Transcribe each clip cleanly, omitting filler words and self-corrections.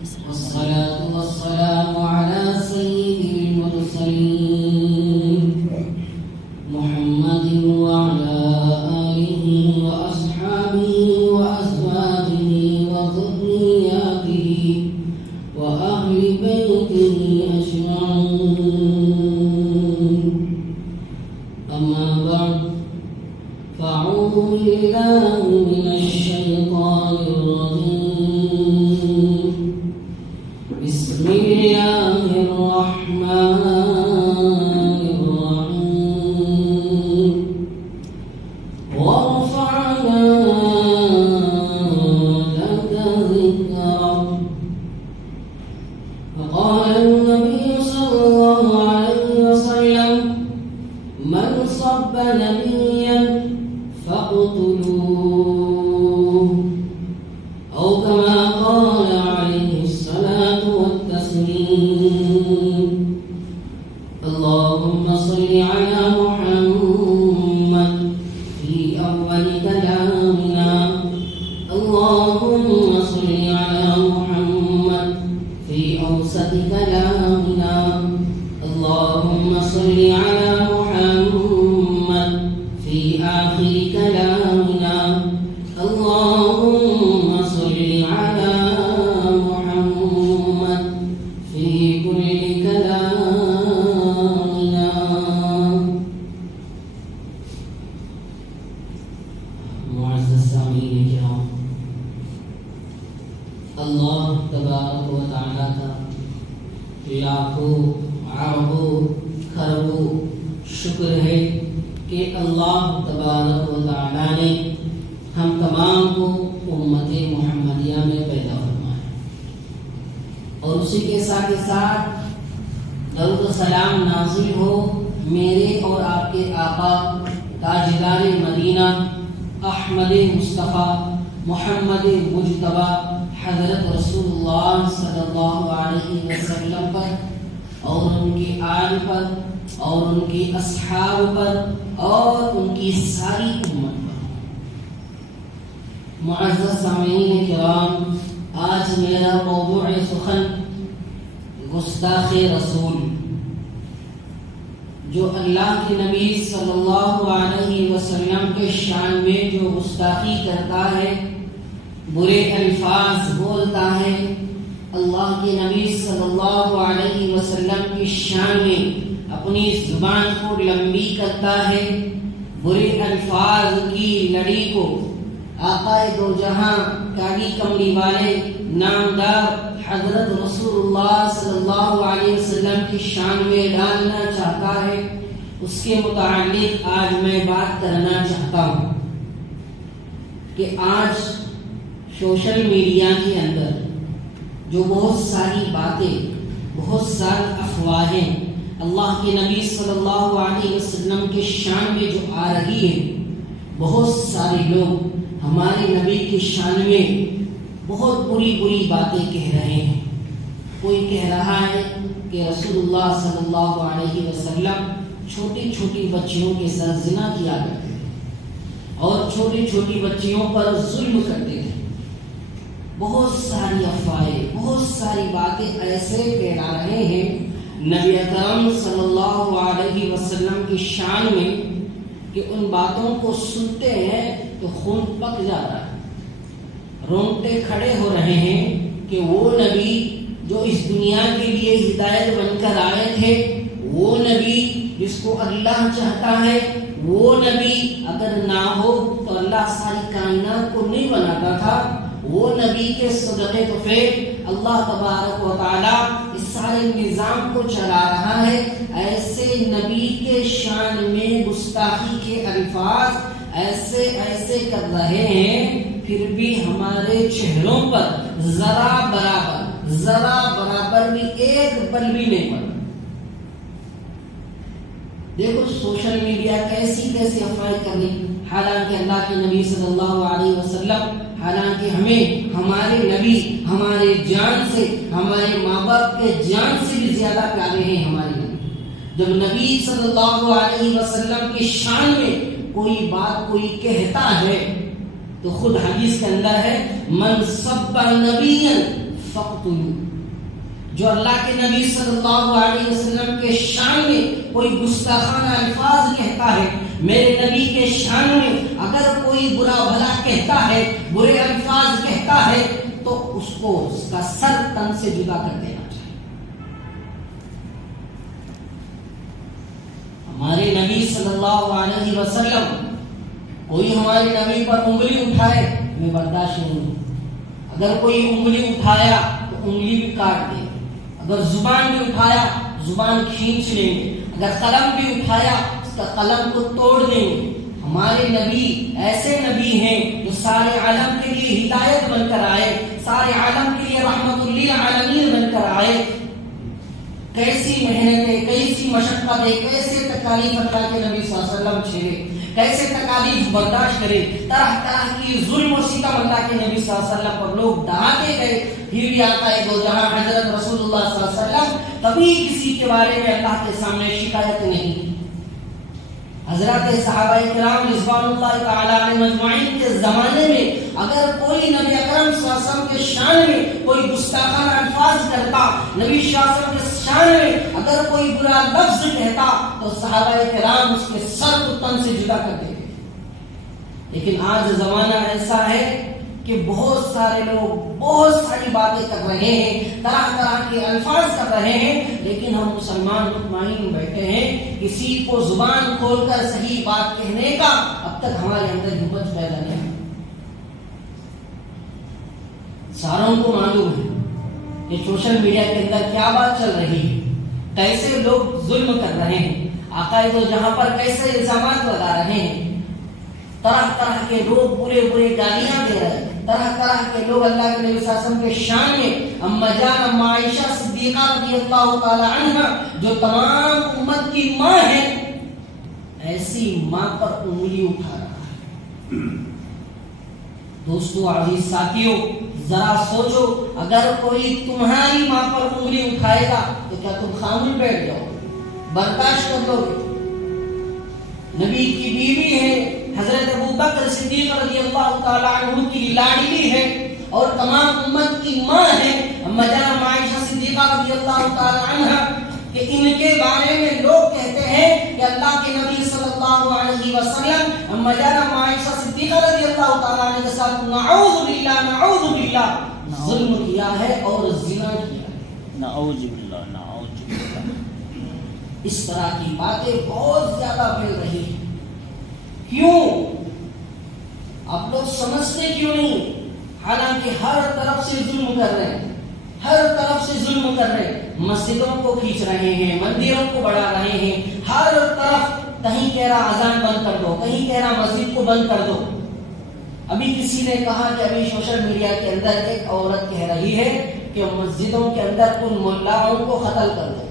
والصلاة والسلام على سيد المرسلين محمد وعلى آله وأصحابه وأزواجه وذرياته وأهل بيته أجمعين. أما بعد، فأعوذ بالله من الشيطان الرجيم. بسم الله الرحمن الرحيم. ورفعنا لك ذكرك. فقال النبي صلى الله عليه وسلم: من صب نبيا فاقتلوه، أو كما قال عليه الصلاة والتسليم. اللهم صل على محمد في أول كلامنا. اللهم صل على محمد في أوسط كلامنا. اللهم صل على محمد في آخر كلامنا. اللهم صل على محمد في كل كلامنا. معزز سامعین کرام، اللہ تبارک و تعالیٰ کا لاکھوں اربوں خربوں شکر ہے کہ اللہ تبارک و تعالیٰ نے ہم تمام کو امت محمدیہ میں پیدا فرمایا، اور اسی کے ساتھ درود و سلام نازل ہو میرے اور آپ کے آقا تاجدار مدینہ احمد مصطفیٰ محمد مجتبی حضرت رسول اللہ صلی اللہ علیہ وسلم پر، اور ان کے آل پر، اور ان کے اصحاب پر، اور ان کی ساری امت پر۔ معزز سامعین کرام، آج میرا موضوع سخن گستاخ رسول، جو اللہ کے نبی صلی اللہ علیہ وسلم کے شان میں جو گستاخی کرتا ہے، برے الفاظ بولتا ہے، اللہ کے نبی صلی اللہ علیہ وسلم کی شان میں اپنی زبان کو لمبی کرتا ہے، برے الفاظ کی لڑی کو آقا دو جہاں کالی کملی والے نامدار حضرت رسول اللہ صلی اللہ علیہ وسلم کی شان میں ڈالنا چاہتا ہے، اس کے متعلق آج میں بات کرنا چاہتا ہوں کہ آج سوشل میڈیا کے اندر جو بہت ساری باتیں، بہت ساری افواہیں اللہ کے نبی صلی اللہ علیہ وسلم کے شان میں جو آ رہی ہے، بہت سارے لوگ ہمارے نبی کی شان میں بہت بری بری باتیں کہہ رہے ہیں۔ کوئی کہہ رہا ہے کہ رسول اللہ صلی اللہ علیہ وسلم چھوٹی چھوٹی بچیوں کے ساتھ زنا کیا کرتے تھے اور چھوٹی چھوٹی بچیوں پر ظلم کرتے تھے۔ بہت ساری افواہیں، بہت ساری باتیں ایسے پھیلا رہے ہیں نبی اکرم صلی اللہ علیہ وسلم کی شان میں کہ ان باتوں کو سنتے ہیں تو خون پک جاتا ہے، رونگٹے کھڑے ہو رہے ہیں کہ وہ نبی جو اس دنیا کے لیے ہدایت بن کر آئے تھے، وہ نبی جس کو اللہ چاہتا ہے، وہ نبی اگر نہ ہو تو اللہ ساری کائنات کو نہیں بناتا تھا، وہ نبی کے صدقے تو پھر اللہ تبارک و تعالیٰ اس سارے نظام کو چلا رہا ہے۔ ایسے نبی کے شان میں گستاخی کے الفاظ ایسے ایسے کر رہے ہیں، پھر بھی ہمارے چہروں پر ذرا برابر بھی ایک بل بھی نہیں پڑا۔ دیکھو سوشل میڈیا کیسی افواہیں کر رہی، حالانکہ اللہ کے نبی صلی اللہ علیہ وسلم، حالانکہ ہمیں ہمارے نبی ہمارے جان سے، ہمارے ماں باپ کے جان سے بھی زیادہ پیارے ہیں ہمارے نبی۔ جب نبی صلی اللہ علیہ وسلم کی شان میں کوئی بات کوئی کہتا ہے تو خود حدیث کے اندر ہے من سب نبی فاقتلوا. جو اللہ کے نبی صلی اللہ علیہ وسلم کے شان میں کوئی گستاخانہ الفاظ کہتا ہے، میرے نبی کے شان میں اگر کوئی برا بھلا کہتا ہے، برے الفاظ کہتا ہے، تو اس کو اس کا سر تن سے جدا کر دینا چاہیے. ہمارے نبی صلی اللہ علیہ وسلم، کوئی ہمارے نبی پر انگلی اٹھائے میں برداشت نہیں. اگر کوئی انگلی اٹھایا تو انگلی بھی کاٹ دیں، اگر زبان بھی اٹھایا زبان کھینچ لیں گے، اگر قلم بھی اٹھایا اس کا قلم کو توڑ دیں گے. ہمارے نبی ایسے نبی ہیں جو سارے عالم کے لیے ہدایت بن کر آئے، سارے عالم کے لیے رحمت للعالمین بن کر آئے. کیسی محنتیں، کیسی مشقتیں، کیسے تکالیف اللہ کے نبی صلی اللہ علیہ وسلم جھیلے، کیسے تکالیف برداشت کرے، طرح طرح کی ظلم و ستم اللہ کے نبی صلی اللہ علیہ وسلم پر لوگ ڈھاتے گئے. پھر بھی آقا دو جہاں حضرت رسول اللہ صلی اللہ علیہ وسلم کبھی کسی کے بارے میں اللہ کے سامنے شکایت نہیں. حضرات صحابہ کرام رضوان اللہ تعالی علیہم اجمعین کے زمانے میں اگر کوئی نبی اکرم صلی اللہ علیہ وسلم کے شان میں کوئی گستاخانہ الفاظ کرتا، نبی صلی اللہ علیہ وسلم کے شان میں اگر کوئی برا لفظ کہتا، تو صحابہ کرام اس کے سر کو تن سے جدا کر دیتے. لیکن آج زمانہ ایسا ہے کہ بہت سارے لوگ بہت ساری باتیں کر رہے ہیں، طرح طرح کے الفاظ کر رہے ہیں، لیکن ہم مسلمان مطمئن بیٹھے ہیں. کسی کو زبان کھول کر صحیح بات کہنے کا اب تک ہمارے اندر ہمت پیدا نہیں. ساروں کو معلوم ہے کہ سوشل میڈیا کے اندر کیا بات چل رہی ہے، کیسے لوگ ظلم کر رہے ہیں، آقا دو جہاں پر کیسے الزامات لگا رہے ہیں. طرح طرح کے لوگ برے برے گالیاں دے رہے ہیں، طرح طرح کے لوگ اللہ کے نبی صلی اللہ علیہ وسلم کے شان میں اما جان اما عائشہ صدیقہ رضی اللہ تعالی عنہ جو تمام امت کی ماں ہے، ایسی ماں پر انگلی اٹھا رہا ہے. دوستو عزیز ساتھیوں، ذرا سوچو، اگر کوئی تمہاری ماں پر انگلی اٹھائے گا تو کیا تم خاموش بیٹھ جاؤ، برداشت کر لو گے؟ نبی کی بیوی ہے، حضرت ابوبکر صدیق رضی اللہ تعالی عنہ کی لاڈلی ہے اور تمام امت کی ماں ہے اما جان عائشہ صدیقہ رضی اللہ تعالی عنہ، کہ ان کے بارے میں لوگ کہتے ہیں کہ اللہ کے نبی صلی اللہ علیہ وسلم اما جان عائشہ صدیقہ رضی اللہ تعالی عنہ کے ساتھ نعوذ باللہ ظلم کیا ہے اور زنا کیا ہے. نعوذ باللہ نعوذ باللہ. اس طرح کی باتیں بہت زیادہ پھیل رہی ہیں. کیوں؟ آپ لوگ سمجھتے کیوں نہیں؟ حالانکہ ہر طرف سے ظلم کر رہے ہیں، ہر طرف سے ظلم کر رہے ہیں. مسجدوں کو کھینچ رہے ہیں، مندروں کو بڑھا رہے ہیں، ہر طرف کہیں کہہ رہا اذان بند کر دو، کہیں کہہ رہا مسجد کو بند کر دو. ابھی کسی نے کہا کہ ابھی سوشل میڈیا کے اندر ایک عورت کہہ رہی ہے کہ مسجدوں کے اندر ان ملاؤں کو قتل کر دو،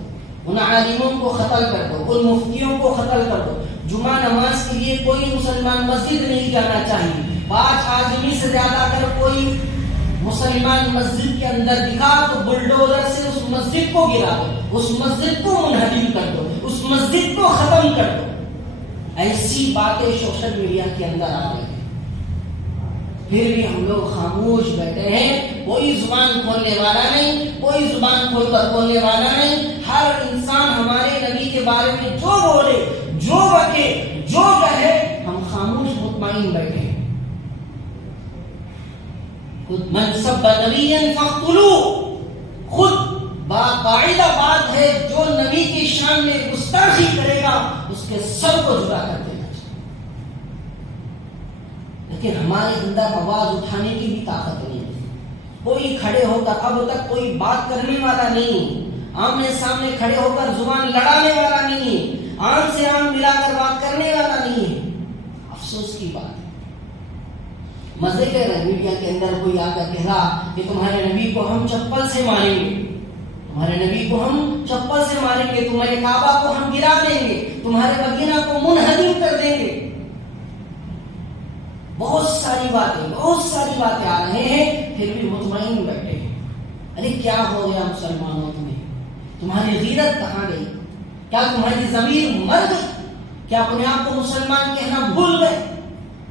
ان عالموں کو قتل کر دو، ان مفتیوں کو قتل کر دو. جمعہ نماز کے لیے کوئی مسلمان مسجد نہیں جانا چاہیے. 5 آدمی سے زیادہ اگر کوئی مسلمان مسجد کے اندر دکھا تو بلڈوزر سے اس مسجد کو گرا دو، اس مسجد کو منہدم کر دو، اس مسجد کو ختم کر دو. ایسی باتیں سوشل میڈیا کے اندر آ رہی ہیں، پھر بھی ہم لوگ خاموش بیٹھے ہیں. کوئی زبان کھولنے والا نہیں، کوئی زبان کھول کر بولنے والا نہیں. ہر انسان ہمارے نبی کے بارے میں جو بولے، جو بکے، جو کہے، ہم خاموش مطمئن بیٹھے ہیں. خود من سب نبی فاقتلوا، خود باقاعدہ بات ہے جو نبی کی شان میں گستاخی کرے گا اس کے سر کو جدا کر دینا چاہیے. لیکن ہمارے اندر آواز اٹھانے کی بھی طاقت نہیں ہے. کوئی کھڑے ہو کر، اب تک کوئی بات کرنے والا نہیں، آمنے سامنے کھڑے ہو کر زبان لڑانے والا نہیں، آنکھ سے آنکھ ملا کر بات کرنے والا نہیں ہے. افسوس کی بات ہے. مزے کر رہے میڈیا کے اندر کوئی آ کر کہہ رہا کہ تمہارے نبی کو ہم چپل سے ماریں گے، تمہارے نبی کو ہم چپل سے ماریں گے، تمہارے کعبہ کو ہم گرا دیں گے، تمہارے مدینہ کو منہدم کر دیں گے. بہت ساری باتیں آ رہے ہیں، پھر بھی مطمئن بیٹھے ہیں. ارے کیا ہو گیا مسلمانوں تمہیں؟ تمہاری غیرت کہاں گئی؟ کیا تمہاری ضمیر مر گئی؟ کیا اپنے آپ کو مسلمان کہنا بھول گئے؟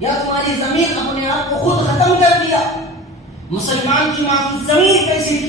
یا تمہاری ضمیر اپنے آپ کو خود ختم کر دیا؟ مسلمان کی ماں کی ضمیر کیسی تھی؟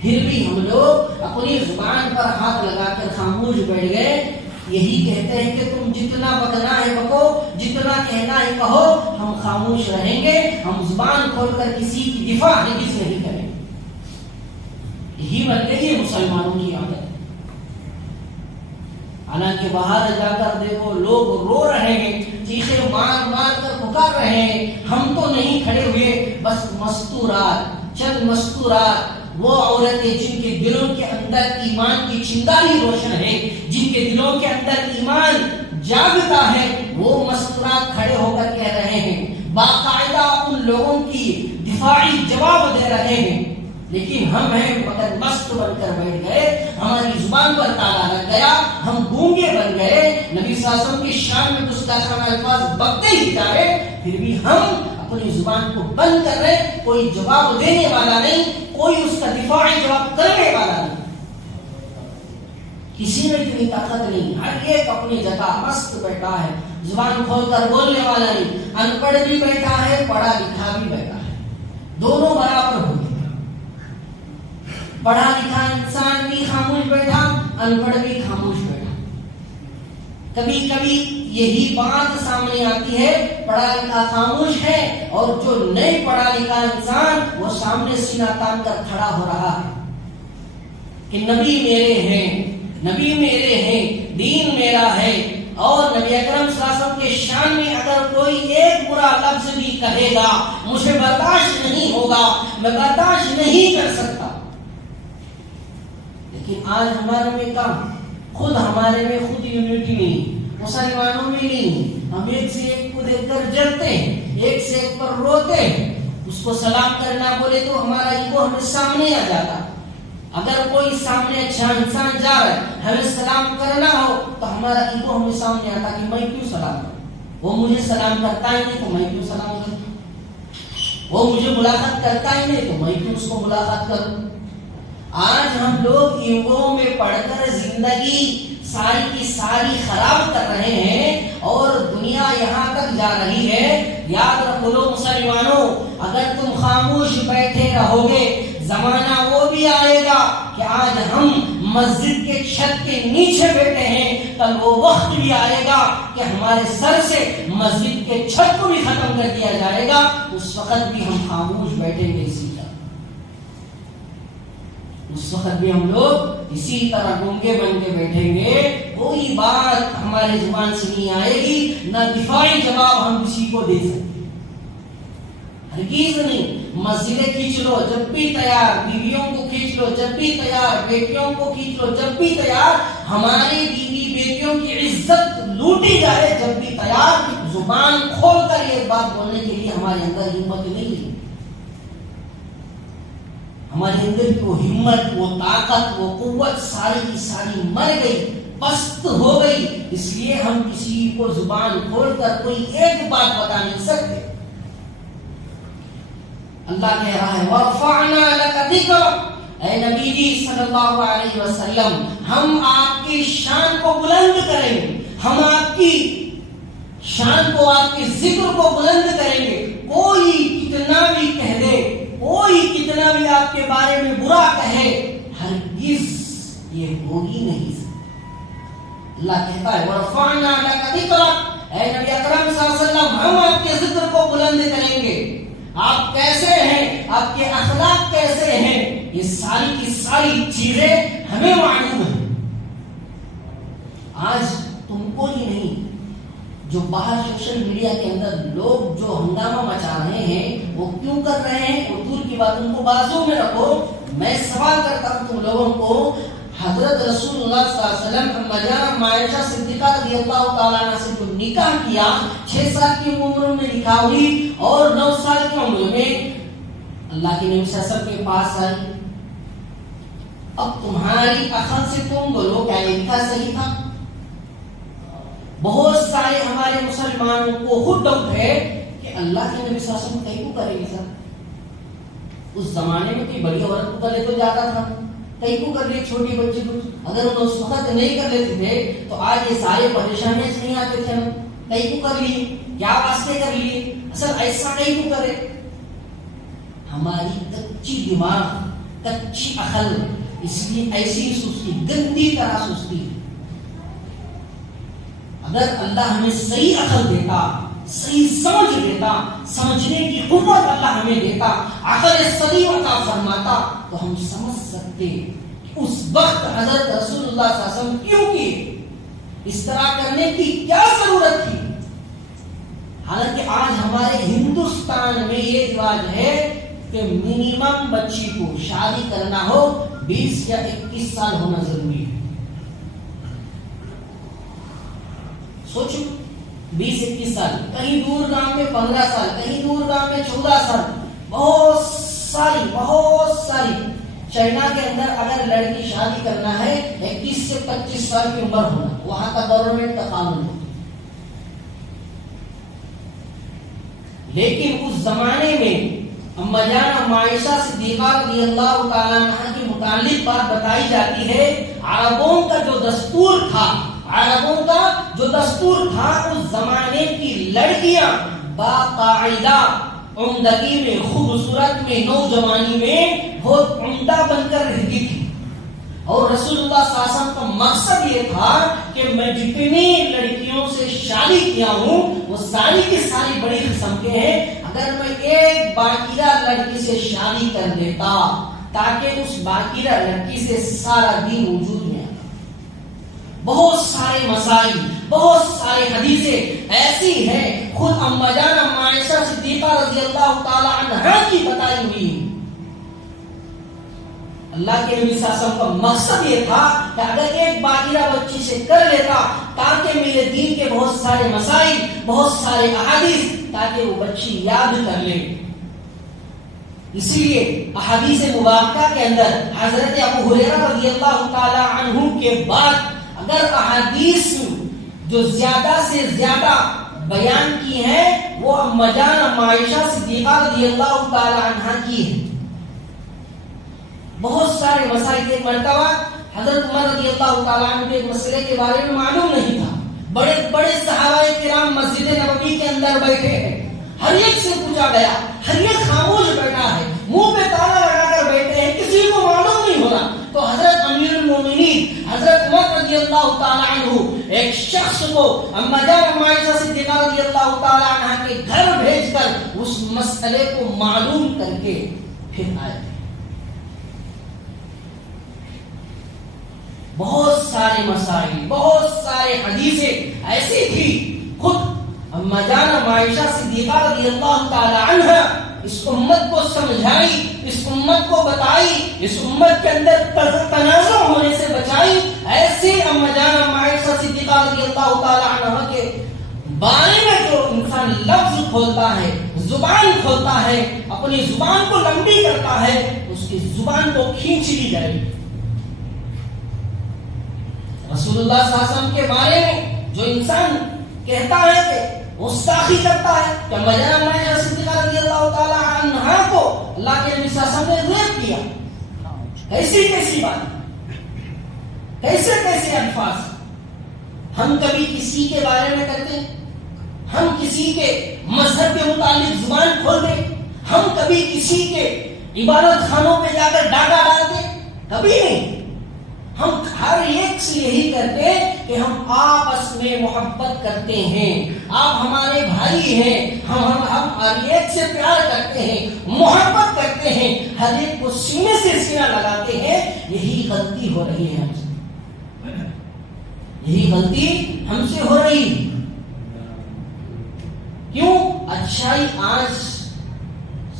پھر بھی ہم لوگ اپنی زبان پر ہاتھ لگا کر خاموش بیٹھ گئے. یہی کہتے ہیں کہ تم جتنا بکنا ہے بکو، جتنا کہنا ہے کہو، ہم خاموش رہیں گے، ہم زبان کھول کر کسی کی دفاع ہرگز نہیں کریں گے. یہی بن گئی ہے مسلمانوں کی عادت. حالانکہ باہر جا کر دیکھو لوگ رو رہے ہیں، چیخے مار مار کر پکار رہے ہیں، ہم تو نہیں کھڑے ہوئے. بس مستورات، چند مستورات، وہ عورتیں جن کے دلوں کے اندر ایمان کی چنگاری روشن ہے، جن کے دلوں کے اندر ایمان جاگتا ہے، وہ مستورات کھڑے ہو کر کہہ رہے ہیں، باقاعدہ ان لوگوں کی دفاعی جواب دے رہے ہیں. لیکن ہم ہیں مگر مست بن کر بیٹھ گئے، ہماری زبان پر تالا لگ گیا، ہم گونگے بن گئے. نبی صلی اللہ علیہ وسلم کی شان میں گستاخانہ الفاظ بکتے ہی جا رہے، پھر بھی ہم اپنی زبان کو بند کر رہے. کوئی جواب دینے والا نہیں، کوئی اس کا دفاعی جواب کرنے والا نہیں. کسی میں اتنی طاقت نہیں، ہر ایک اپنی جگہ مست بیٹھا ہے، زبان کھول کر بولنے والا نہیں. ان پڑھ بھی بیٹھا ہے، پڑھا لکھا بھی بیٹھا ہے، دونوں برابر ہو گئے. پڑھا لکھا انسان بھی خاموش بیٹھا، ان پڑھ بھی خاموش بیٹھا. کبھی کبھی یہی بات سامنے آتی ہے، پڑھا لکھا خاموش ہے اور جو نہیں پڑھا لکھا انسان وہ سامنے سینہ تان کر کھڑا ہو رہا ہے کہ نبی میرے ہیں، نبی میرے ہیں، دین میرا ہے. اور نبی اکرم صلی اللہ علیہ وسلم کے شان میں اگر کوئی ایک برا لفظ بھی کہے گا مجھے برداشت نہیں ہوگا، میں برداشت نہیں کر سکتا. لیکن آج ہمارے میں کام، خود ہمارے میں خود یونٹی نہیں، مسلمانوں میں نہیں. ہم ایک سے ایک کو دیکھ کر جلتے ہیں، ایک سے ایک پر روتے ہیں. اس کو سلام کرنا بولے تو ہمارا ایگو ہمیں سامنے آ جاتا. اگر کوئی سامنے اچھا انسان جا رہا ہے، ہمیں سلام کرنا ہو تو ہمارا ایگو ہمیں سامنے آتا کہ میں کیوں سلام کروں، وہ مجھے سلام کرتا ہی نہیں تو میں کیوں سلام کروں، وہ مجھے ملاقات کرتا ہی نہیں تو میں کیوں اس کو ملاقات کروں. آج ہم لوگ ایگو میں پڑھ کر زندگی ساری کی ساری خراب کر رہے ہیں اور دنیا یہاں تک جا رہی ہے. یاد رکھو لو مسلمانوں، اگر تم خاموش بیٹھے رہو گے زمانہ وہ بھی آئے گا کہ آج ہم مسجد کے چھت کے نیچے بیٹھے ہیں، کل وہ وقت بھی آئے گا کہ ہمارے سر سے مسجد کے چھت کو بھی ختم کر دیا جائے گا. اس وقت بھی ہم خاموش بیٹھیں گے اسی طرح، اس وقت بھی ہم لوگ اسی طرح گونگے بن کے بیٹھیں گے. کوئی بات ہماری زبان سے نہیں آئے گی، نہ دفاعی جواب ہم کسی کو دے سکتے، ہرگز نہیں. مسجدیں کھینچ لو جب بھی تیار، بیویوں کو کھینچ لو جب بھی تیار، بیٹیوں کو کھینچ لو جب بھی تیار. ہماری بیوی بیٹیوں کی عزت لوٹی جائے جب بھی تیار. زبان کھول کر یہ بات بولنے کے لیے ہمارے اندر ہمت نہیں ہے. ہمارے اندر کی وہ ہمت، وہ طاقت، وہ قوت ساری کی ساری مر گئی، پست ہو گئی. اس لیے ہم کسی کو زبان کھول کر کوئی ایک بات بتا نہیں سکتے. اللہ کہہ رہا ہے وَرَفَعْنَا لَكَ ذِكْرَكَ، اے نبی جی صلی اللہ علیہ وسلم ہم آپ کی شان کو بلند کریں گے، ہم آپ کی شان کو، آپ کے ذکر کو بلند کریں گے. کوئی کتنا بھی کہہ دے، کوئی کتنا بھی آپ کے بارے میں برا کہے، ہرگز یہ ہو ہی نہیں سکتا. اللہ کہتا ہے وَرَفَعْنَا لَكَ ذِكْرَكَ، اے نبی اکرم صلی اللہ علیہ وسلم ہم آپ کے ذکر کو بلند کریں گے. آپ کیسے ہیں، آپ کے اخلاق کیسے ہیں، یہ ساری کی ساری چیزیں ہمیں معلوم ہیں. آج تم کو ہی نہیں، جو باہر سوشل میڈیا کے اندر لوگ جو ہنگامہ مچا رہے ہیں وہ کیوں کر رہے ہیں، وہ دور کی بات ان کو بازو میں رکھو. میں سوال کرتا ہوں تم لوگوں کو، حضرت رسول اللہ صلی اللہ علیہ وسلم اما جان عائشہ صدیقہ رضی اللہ تعالیٰ عنہ سے جو نکاح کیا، 6 سال کی عمر میں نکاح ہوئی اور 9 سال کی عمر میں اللہ کے نبی صلی اللہ علیہ وسلم کے پاس آئی. اب تمہاری عقل سے تم بولو کیا یہ نکاح صحیح تھا؟ بہت سارے ہمارے مسلمانوں کو خود ڈاؤٹ ہے کہ اللہ کے نبی صلی اللہ علیہ وسلم کہیں کو کرے گی سر. اس زمانے میں کوئی بڑی عورت کو کر لے تو جاتا تھا، کئی کو کر لی چھوٹی بچی کو. اگر انہوں اس وقت نہیں کر لیتے تھے تو آج یہ سارے پریشانیاں نہیں آتے تھے. کئی کو کر لی، کیا واسطے کر لی، اصل ایسا کئی کو کرے. ہماری کچی دماغ، کچی عقل اس لیے ایسی سستی، گندی طرح سستی. اگر اللہ ہمیں صحیح عقل دیتا، صحیح سمجھ دیتا، سمجھنے کی قوت اللہ ہمیں دیتا، عقل سلیم عطا فرماتا، تو ہم سمجھ سکتے کہ اس وقت حضرت رسول اللہ صلی اللہ علیہ وسلم کیوں کیے، اس طرح کرنے کی کیا ضرورت تھی. حالانکہ آج ہمارے ہندوستان میں یہ رواج ہے کہ منیمم بچی کو شادی کرنا ہو 20 یا 21 سال ہونا ضروری ہے. سوچو 20-21 سال، کہیں دور گاؤں میں 15 سال، کہیں دور گاؤں میں 14 سال. بہت ساری چائنا کے اندر اگر لڑکی شادی کرنا ہے 21 سے 25 سال کی عمر ہونا، وہاں کا گورنمنٹ کا قانون ہے. لیکن اس زمانے میں اما جان عائشہ صدیقہ رضی اللہ تعالیٰ عنہ کی متعلق بات بتائی جاتی ہے. عربوں کا جو دستور تھا اس زمانے کی لڑکیاں باقاعدہ عمدگی میں، خوبصورت میں، نوجوانی میں بہت عمدہ بن کر رہتی تھی. اور رسول اللہ صلی اللہ علیہ وسلم کا مقصد یہ تھا کہ میں جتنی لڑکیوں سے شادی کیا ہوں وہ ساری کی ساری بڑی قسم کے ہیں. اگر میں ایک باقیرہ لڑکی سے شادی کر دیتا تاکہ اس باقیرہ لڑکی سے سارا دین وجود میں آتا. بہت سارے مسائل، بہت سارے حدیثیں ایسی ہیں خود اما جان عائشہ صدیقہ رضی اللہ تعالی عنہا کی بتائی ہوئی. اللہ کے نبی صلی اللہ علیہ وسلم کا مقصد یہ تھا کہ اگر ایک باقیرہ بچی سے کر لیتا تاکہ میرے دین کے بہت سارے مسائل، بہت سارے احادیث تاکہ وہ بچی یاد کر لے. اسی لیے احادیث مبارکہ کے اندر حضرت ابو ہریرہ رضی اللہ تعالی عنہ کے بعد اگر احادیث جو زیادہ سے زیادہ بیان کی ہیں وہ اما جان عائشہ صدیقہ رضی اللہ تعالی عنہ کی ہے. بہت سارے مسائل. ایک مرتبہ حضرت عمر رضی اللہ تعالیٰ عنہ کے ایک مسئلے کے بارے میں معلوم نہیں تھا. بڑے بڑے صحابہ کرام مسجد نبوی کے اندر بیٹھے ہیں، ہر ایک سے پوچھا گیا، ہر ایک خاموش بیٹھا ہے، منہ پہ تالا لگا کر بیٹھے ہیں، کسی کو معلوم نہیں ہونا. تو حضرت امیر المومنین حضرت عمر رضی اللہ تعالیٰ عنہ ایک شخص کو اما جان عائشہ صدیقہ رضی اللہ تعالیٰ عنہ کے گھر بھیج کر اس مسئلے کو معلوم کر کے پھر آئے. بہت سارے مسائل، بہت سارے حدیثیں ایسی تھی. خود اما جان عائشہ صدیقہ رضی اللہ تعالی عنہ اس امت کو سمجھائی، اس امت کو بتائی، اس امت کے اندر تنازع ہونے سے بچائی. ایسے اما جان عائشہ صدیقہ رضی اللہ تعالی عنہ کے بارے میں جو انسان لفظ کھولتا ہے، زبان کھولتا ہے، اپنی زبان کو لمبی کرتا ہے، اس کی زبان کو کھینچ لی جائے گی. رسول اللہ صلی اللہ علیہ وسلم کے بارے میں جو انسان کہتا ہے کہ گستاخی کرتا ہے کہ اما جان عائشہ صدیقہ رضی اللہ تعالی عنہا کو اللہ کے نبی صلی اللہ علیہ وسلم نے ریپ کیا، کیسی بات، کیسے الفاظ. ہم کبھی کسی کے بارے میں کرتے، ہم کسی کے مذہب کے متعلق زبان کھول دیں، ہم کبھی کسی کے عبادت خانوں پہ جا کر ڈاکہ ڈالتے، کبھی نہیں. ہم ہر ایک سے یہی کرتے کہ ہم آپس میں محبت کرتے ہیں، آپ ہمارے بھائی ہیں، ہم ہر ایک سے پیار کرتے ہیں، محبت کرتے ہیں، ہر ایک کو سینے سے سینہ لگاتے ہیں. یہی غلطی ہو رہی ہے ہم سے، یہی غلطی ہم سے ہو رہی ہے. کیوں؟ اچھائی آج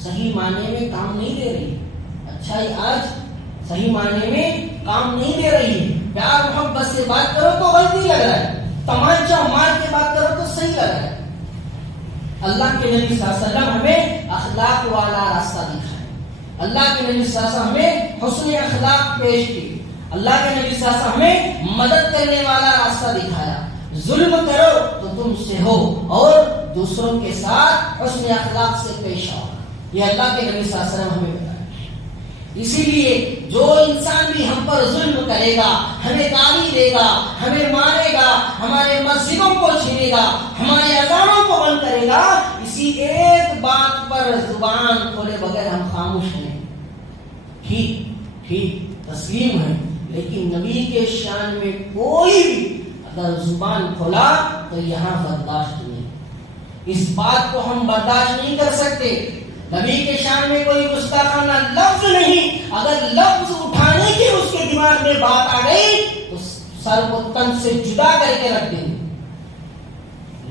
صحیح معنی میں کام نہیں دے رہی. اچھائی آج صحیح معنی میں کام نہیں دے رہی ہے. پیار محبت سے بات کرو تو غلطی لگ رہا ہے، تمانچہ مار کے بات کرو تو صحیح لگ رہا ہے. اللہ کے نبی صلی اللہ علیہ وسلم ہمیں اخلاق والا راستہ دکھایا، اللہ کے نبی صلی اللہ علیہ وسلم ہمیں حسن اخلاق پیش کی، اللہ کے نبی صلی اللہ علیہ وسلم ہمیں مدد کرنے والا راستہ دکھایا. ظلم کرو تو تم سے ہو اور دوسروں کے ساتھ حسن اخلاق سے پیش آؤ. یہ اللہ کے نبی صلی اللہ علیہ وسلم ہمیں بتایا. اسی لیے جو انسان بھی ہم پر ظلم کرے گا، ہمیں گالی دے گا، ہمیں مارے گا، ہمارے مسجدوں کو چھینے گا، ہمارے اذانوں کو بند کرے گا، اسی ایک بات پر زبان کھولے بغیر ہم خاموش ٹھیک تسلیم ہے، لیکن نبی کے شان میں کوئی بھی اگر زبان کھولا تو یہاں برداشت نہیں. اس بات کو ہم برداشت نہیں کر سکتے. نبی کے شان میں کوئی گستاخانہ لفظ نہیں، اگر لفظ اٹھانے کی اس کے دماغ میں بات آ گئی تو سر کو تن سے جدا کر کے رکھ دیں گے.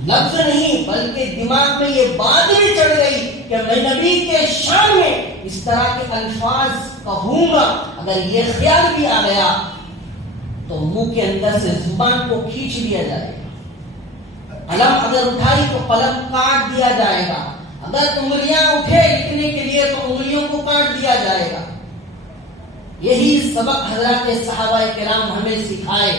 لفظ نہیں بلکہ دماغ میں یہ بات بھی چڑھ گئی کہ میں نبی کے شان میں اس طرح کے الفاظ کہوں گا، اگر یہ خیال بھی آ گیا تو منہ کے اندر سے زبان کو کھینچ لیا جائے گا. قلم اگر اٹھائی تو قلم کاٹ دیا جائے گا. اگر انگلیاں اٹھے لکھنے کے لیے تو انگلیوں کو کاٹ دیا جائے گا. یہی سبق حضرات صحابہ کرام ہمیں سکھائے،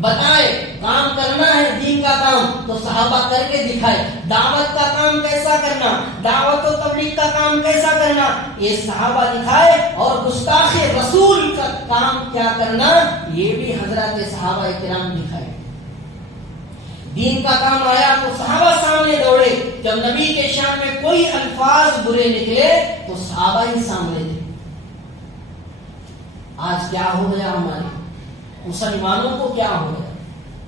بتائے. کام کرنا ہے دین کا کام تو صحابہ کر کے دکھائے. دعوت کا کام کیسا کرنا، دعوت و تبلیغ کا کام کیسا کرنا، یہ صحابہ دکھائے. اور گستاخ رسول کا کام کیا کرنا، یہ بھی حضرات صحابہ کرام دکھائے. دین کا کام آیا تو صحابہ سامنے دوڑے. جب نبی کے شان میں کوئی الفاظ برے نکلے تو صحابہ ہی سامنے تھے. آج کیا ہو گیا، ہمارے مسلمانوں کو کیا ہو گیا؟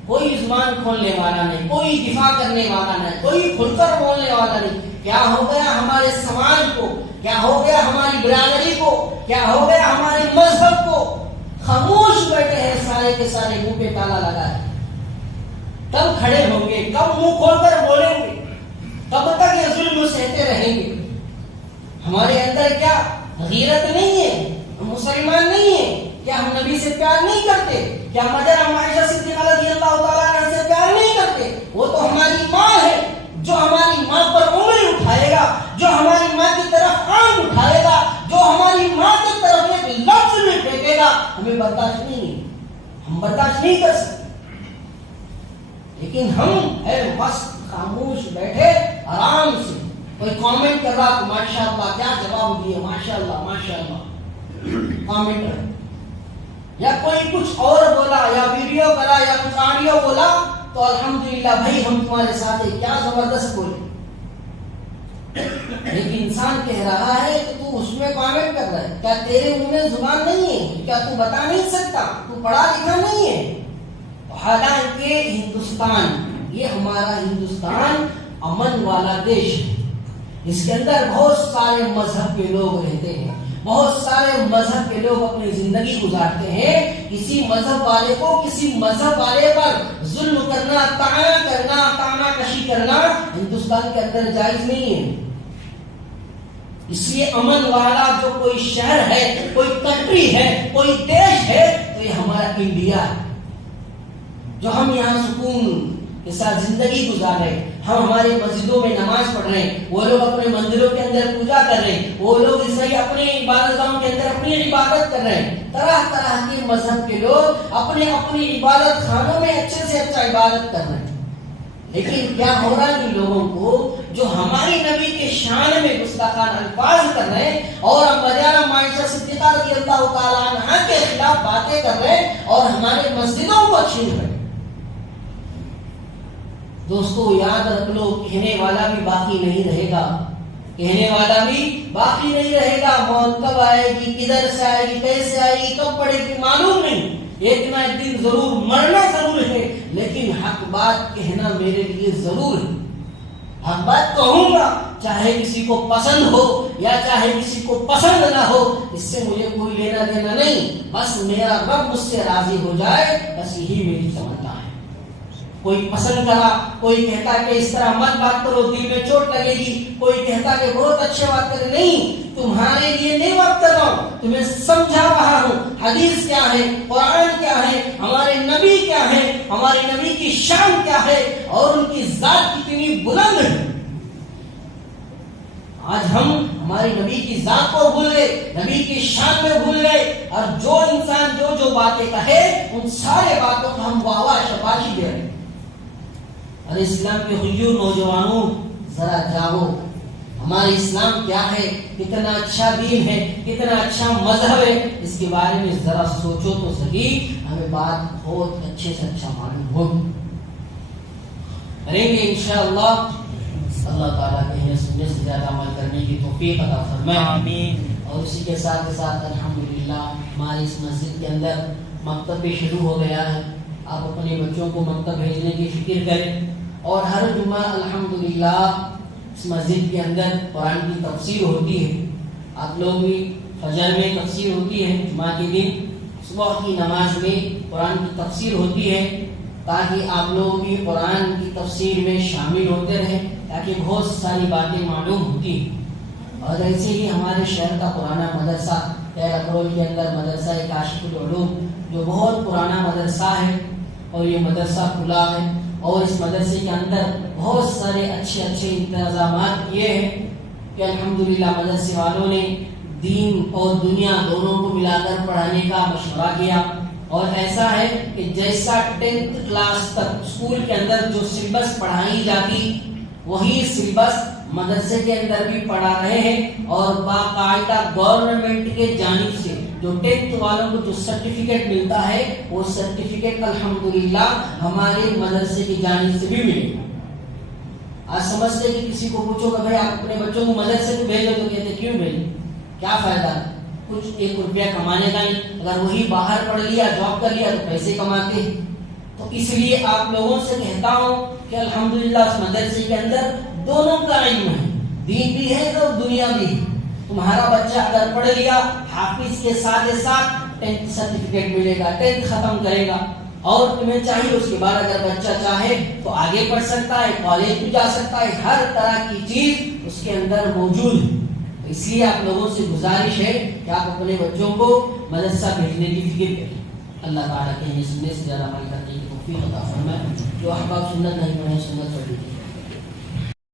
کوئی زبان کھولنے والا نہیں، کوئی دفاع کرنے والا نہیں، کوئی کھل کر بولنے والا نہیں. کیا ہو گیا ہمارے سماج کو، کیا ہو گیا ہماری برادری کو، کیا ہو گیا ہمارے مذہب کو؟ خاموش بیٹھے ہیں سارے کے سارے، منہ پہ تالا لگا ہے. کب کھڑے ہوں گے، کب منہ کھول کر بولیں گے، کب تک یہ ظلم سہتے رہیں گے؟ ہمارے اندر کیا غیرت نہیں ہے؟ ہم مسلمان نہیں ہیں کیا؟ ہم نبی سے پیار نہیں کرتے کیا؟ ہم عائشہ صدیقہ رضی اللہ تعالیٰ عنہا سے پیار نہیں کرتے؟ وہ تو ہماری ماں ہے. جو ہماری ماں پر انگلی اٹھائے گا، جو ہماری ماں کی طرف آنکھ اٹھائے گا، جو ہماری ماں کی طرف ایک لفظ بھی پھینکے گا، ہمیں برداشت نہیں ہے، ہم برداشت نہیں کر سکتے. لیکن ہم ہے مست خاموش بیٹھے آرام سے. کوئی کامنٹ کر رہا تو ماشاء اللہ کیا جواب دیے، ماشاء اللہ کامنٹ کر. یا کوئی کچھ اور بولا یا ویڈیو کرا یا کچھ آڈیو بولا تو الحمدللہ بھائی ہم تمہارے ساتھ ہیں، کیا زبردست بولے. لیکن انسان کہہ رہا ہے کہ تو اس میں کامنٹ کر رہا ہے، کیا تیرے منہ میں زبان نہیں ہے؟ کیا تو بتا نہیں سکتا؟ تو پڑھا لکھا نہیں ہے؟ حالانکہ ہندوستان، یہ ہمارا ہندوستان امن والا دیش ہے. اس کے اندر بہت سارے مذہب کے لوگ رہتے ہیں، بہت سارے مذہب کے لوگ اپنی زندگی گزارتے ہیں. کسی مذہب والے کو کسی مذہب والے پر ظلم کرنا، طعنہ کرنا، تانا کشی کرنا ہندوستان کے اندر جائز نہیں ہے. اس لیے امن والا جو کوئی شہر ہے، کوئی کنٹری ہے، کوئی دیش ہے تو یہ ہمارا انڈیا ہے. جو ہم یہاں سکون کے ساتھ زندگی گزار رہے ہیں، ہم ہمارے مسجدوں میں نماز پڑھ رہے ہیں، وہ لوگ اپنے مندروں کے اندر پوجا کر رہے ہیں، وہ لوگ عیسائی اپنے عبادت گاہوں کے اندر اپنی عبادت کر رہے ہیں. طرح طرح کے مذہب کے لوگ اپنے اپنی عبادت خانوں میں اچھے سے اچھا عبادت کر رہے ہیں. لیکن کیا ہو رہا ہے ان لوگوں کو جو ہماری نبی کے شان میں گستاخانہ الفاظ کر رہے ہیں اور ہم عائشہ صدیقہ رضی اللہ تعالیٰ عنہا کے خلاف باتیں کر رہے ہیں اور ہمارے مسجدوں کو چھین رہے ہیں. دوستو یاد رکھ لو، کہنے والا بھی باقی نہیں رہے گا، کہنے والا بھی باقی نہیں رہے گا. موت کب آئے گی، کدھر سے آئے گی، کیسے آئے گی، کب پڑے گی معلوم نہیں. ایک نہ ایک دن ضرور مرنا ضرور ہے، لیکن حق بات کہنا میرے لیے ضرور ہے. حق بات کہوں گا، چاہے کسی کو پسند ہو یا چاہے کسی کو پسند نہ ہو، اس سے مجھے کوئی لینا دینا نہیں. بس میرا رب مجھ سے راضی ہو جائے، بس یہی میری تمنا ہے. کوئی پسند کرا، کوئی کہتا کہ اس طرح مت بات کرو دل میں چوٹ لگے گی، کوئی کہتا کہ بہت اچھے بات کرے. نہیں، تمہارے لیے نہیں بات کر رہا ہوں، تمہیں سمجھا رہا ہوں. حدیث کیا ہے، قرآن کیا ہے، ہمارے نبی کیا ہے، ہمارے نبی کی شان کیا ہے اور ان کی ذات کتنی بلند ہے. آج ہم ہماری نبی کی ذات کو بھول گئے، نبی کی شان میں بھول گئے، اور جو انسان جو باتیں کہے ان سارے باتوں کو ہم واہ واہ شاباشی دے رہے ہیں. اور اسلام کے حضور نوجوانوں ذرا جاؤ، ہمارا اسلام کیا ہے، کتنا اچھا دین ہے، کتنا اچھا مذہب ہے، اس کے بارے میں ذرا سوچو تو صحیح. ہمیں بات بہت اچھے سے اچھا معلوم ہو کریں گے انشاءاللہ. اللہ تعالیٰ کہنے سننے سے زیادہ عمل کرنے کی توفیق عطا فرمائے. آمین. اور اسی کے ساتھ الحمدللہ الحمدللہ ہماری اس مسجد کے اندر مکتب بھی شروع ہو گیا ہے. آپ اپنے بچوں کو مکتب بھیجنے کی فکر کریں. اور ہر جمعہ الحمدللہ اس مسجد کے اندر قرآن کی تفسیر ہوتی ہے. آپ لوگ بھی فجر میں تفسیر ہوتی ہے، جمعہ کے دن صبح کی نماز میں قرآن کی تفسیر ہوتی ہے، تاکہ آپ لوگ بھی قرآن کی تفسیر میں شامل ہوتے رہیں، تاکہ بہت ساری باتیں معلوم ہوتی ہیں. اور ایسے ہی ہمارے شہر کا پرانا مدرسہ اکرول کے اندر مدرسہ کاشف العلوم جو بہت پرانا مدرسہ ہے، اور یہ مدرسہ کھلا ہے، اور اس مدرسے کے اندر بہت سارے اچھے انتظامات کیے ہیں کہ الحمدللہ مدرسے والوں نے دین اور دنیا دونوں کو ملا کر پڑھانے کا مشورہ کیا. اور ایسا ہے کہ جیسا 10th کلاس تک اسکول کے اندر جو سلیبس پڑھائی جاتی وہی سلیبس مدرسے کے اندر بھی پڑھا رہے ہیں. اور باقاعدہ گورنمنٹ کے جانب سے جو 10th والوں کو جو سرٹیفکیٹ ملتا ہے وہ سرٹیفکیٹ الحمدللہ ہمارے مدرسے کی جانب سے بھی ملے گا. آج سمجھتے کہ کسی کو پوچھو کہ بھائی آپ اپنے بچوں کو مدرسے کو بھیجو تو کہتے کیوں بھیجو، کیا فائدہ، کچھ 1 روپیہ کمانے کا نہیں. اگر وہی باہر پڑھ لیا، جاب کر لیا تو پیسے کماتے ہیں. تو اس لیے آپ لوگوں سے کہتا ہوں کہ الحمدللہ اس مدرسے کے اندر دونوں کا علم ہے، دین بھی ہے اور دنیا بھی ہے. تمہارا بچہ اگر پڑھ لیا حافظ کے ساتھ 10th سرٹیفکیٹ ملے گا، 10th ختم کرے گا. اور تمہیں چاہیے اس کے بعد اگر بچہ چاہے تو آگے پڑھ سکتا ہے، کالج بھی جا سکتا ہے، ہر طرح کی چیز اس کے اندر موجود ہے. اس لیے آپ لوگوں سے گزارش ہے کہ آپ اپنے بچوں کو مدرسہ بھیجنے کی فکر کریں. اللہ تعالیٰ کہیں سننے سے زیادہ عمل کرنے کی توفیق عطا فرمائے. جو احباب سنت نہیں پڑھے سنت پڑھ لیجیے.